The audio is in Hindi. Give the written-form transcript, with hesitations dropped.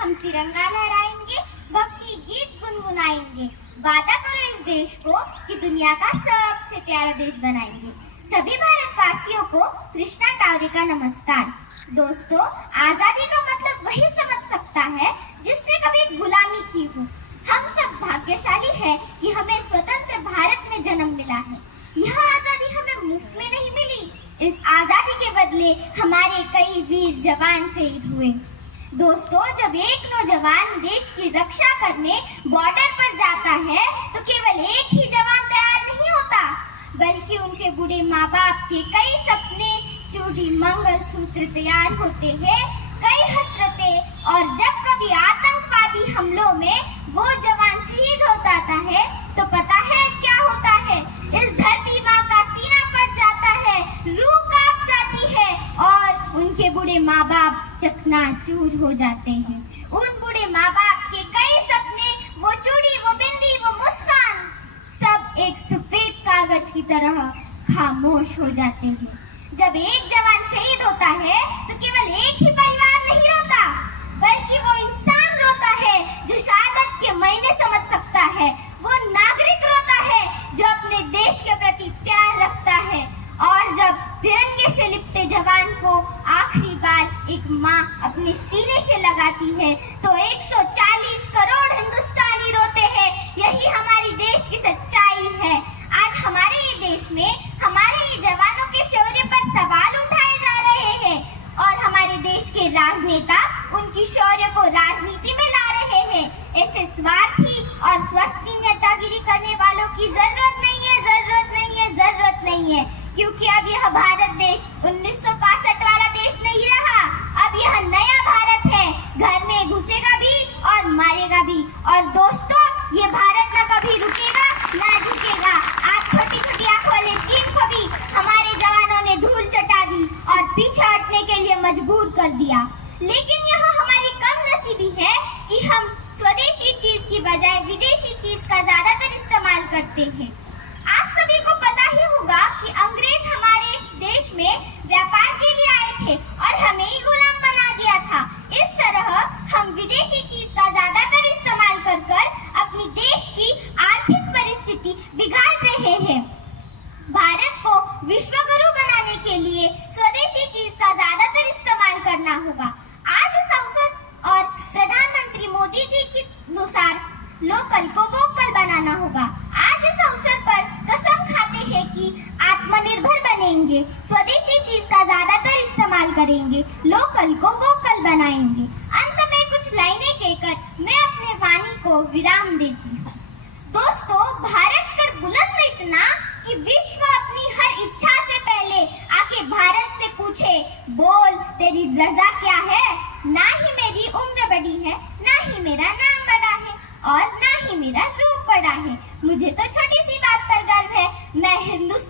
हम तिरंगा लहराएंगे, भक्ति गीत गुनगुनाएंगे, वादा करो इस देश को कि दुनिया का सबसे प्यारा देश बनाएंगे। सभी भारतवासियों को कृष्णा टावरे का नमस्कार। दोस्तों, आजादी का मतलब वही समझ सकता है जिसने कभी गुलामी की हो। हम सब भाग्यशाली है कि हमें स्वतंत्र भारत में जन्म मिला है। यह आजादी हमें मुफ्त में नहीं मिली। इस आजादी के बदले हमारे कई वीर जवान शहीद हुए। दोस्तों, जब एक नौजवान देश की रक्षा करने बॉर्डर पर जाता है तो केवल एक ही जवान तैयार नहीं होता, बल्कि उनके बूढ़े माँ बाप के कई सपने, चूड़ी, मंगलसूत्र तैयार होते हैं, कई हसरतें। और जब कभी आतंकवादी हमलों में वो जवान शहीद हो जाता है तो पता है क्या होता है? इस धरती माँ का सीना फट जाता है, रूह कांप जाती है और उनके बूढ़े माँ बाप चकनाचूर हो जाते हैं। उन बूढ़े माँ बाप के कई सपने, वो चूड़ी, वो बिंदी, वो मुस्कान, सब एक सफेद कागज की तरह खामोश हो जाते हैं। जब एक जवान शहीद होता है तो केवल एक ही परिवार नहीं रोता, बल्कि वो इंसान रोता है जो शहादत के महीने समझ सकता है। वो नागरिक रोता है जो अपने देश के प्रति प्यार रखता है। और जब तिरंगे से लिपटे जवान को आखिरी बार एक माँ अपने सीने से लगाती है तो 140 करोड़ हिंदुस्तानी रोते हैं। यही हमारी देश की सच्चाई है। आज हमारे ये देश में हमारे ये जवानों के शौर्य पर सवाल उठाए जा रहे हैं और हमारे देश के राजनेता उनकी शौर्य को राजनीति में ला रहे हैं। ऐसे स्वार्थी और स्वस्ति नेतागिरी करने वालों की जरूरत नहीं है, जरूरत नहीं है, जरूरत नहीं है, क्योंकि अब यह भारत देश 1965 वाला देश नहीं रहा। अब यह नया भारत है। घर में घुसेगा भी और मारेगा भी। और दोस्तों, ये भारत न कभी रुकेगा ना झुकेगा। आज छोटी छोटी आंखों वाले चीन को भी हमारे जवानों ने धूल चटा दी और पीछे हटने के लिए मजबूर कर दिया। लेकिन यह हमारी कम नसीबी है कि हम स्वदेशी चीज की बजाय विदेशी चीज का ज्यादातर इस्तेमाल करते हैं। आप सभी को पता ही होगा कि अंग्रेज हमारे देश में व्यापार के लिए आए थे और हमें ही गुलाम बना दिया था। इस तरह हम विदेशी चीज का ज्यादातर इस्तेमाल कर अपनी देश की आर्थिक परिस्थिति बिगाड़ रहे हैं। भारत को विश्वगुरु बनाने के लिए स्वदेशी चीज का ज्यादातर इस्तेमाल करना होगा। आज इस अवसर और प्रधानमंत्री मोदी जी के अनुसार लोकल को वोकल बनाना होगा। आज इस अवसर पर कसम खाते हैं कि आत्मनिर्भर बनेंगे, स्वदेशी चीज का ज्यादातर इस्तेमाल करेंगे, लोकल को वोकल बनाएंगे। अंत में कुछ लाइनें कहकर मैं अपने वाणी को विराम देती हूँ। दोस्तों, भारत कर बुलंद इतना कि विश्व अपनी हर इच्छा से पहले आके भारत से पूछे, बोल तेरी रजा क्या है? ना ही मेरी उम्र बड़ी है, ना ही मेरा नाम बड़ा है और ना ही मेरा रूप बड़ा है। मुझे तो छोटी सी बात पर गर्व है। मैं हिंदुस्तान